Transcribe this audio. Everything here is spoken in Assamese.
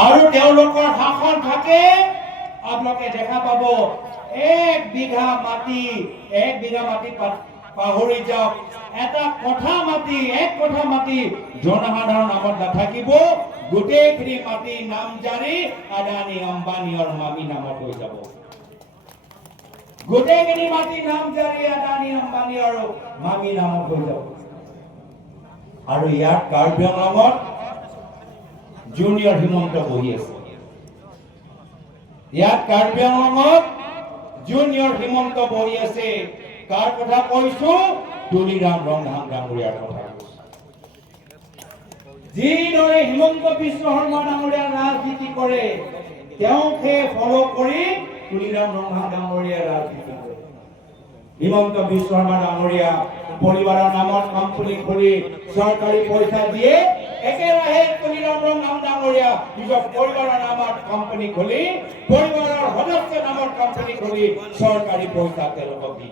আৰু তেওঁলোকৰ শাসন থাকে আপোনালোকে দেখা পাব 1 বিঘা মাটি পাহৰি যাওক এটা কথা মাটি 1 কথা মাটি জনসাধাৰণ নামত নাথাকিব গোটেইখিনি মাটি নামজাৰি আদানী আম্বানীৰ মামি নামত হৈ যাব গোটেইখিনি মাটি নামজাৰি আদানী আম্বানীৰ মামি নামত হৈ যাব আৰু ইয়াত কাৰ্বি আংলঙত জুনিয়ৰ হিমন্ত বহি আছে ইয়াত কাৰ্বি আংলঙত জুনিয়ৰ হিমন্ত বহি আছে কাৰ কথা কৈছো তুলিৰাম ৰংধাং ডাঙৰীয়াৰ কথা যিদৰে হিমন্ত বিশ্ব শৰ্মা ডাঙৰীয়া ৰাজনীতি কৰে তেওঁকে ফলো কৰি তুলিৰাম ৰংধাং ডাঙৰীয়া ৰাজনীতি কৰে হিমন্ত বিশ্ব শৰ্মা ডাঙৰীয়া পৰিবাৰৰ নামত কোম্পানী খুলি চৰকাৰী পইচা দিয়ে একেৰাহে তুলিৰাম ৰংধাং ডাঙৰীয়া নিজৰ পৰিবাৰৰ নামত কোম্পানী খুলি পৰিবাৰৰ সদস্য নামত কোম্পানী খুলি চৰকাৰী পইচা তেওঁলোকক দি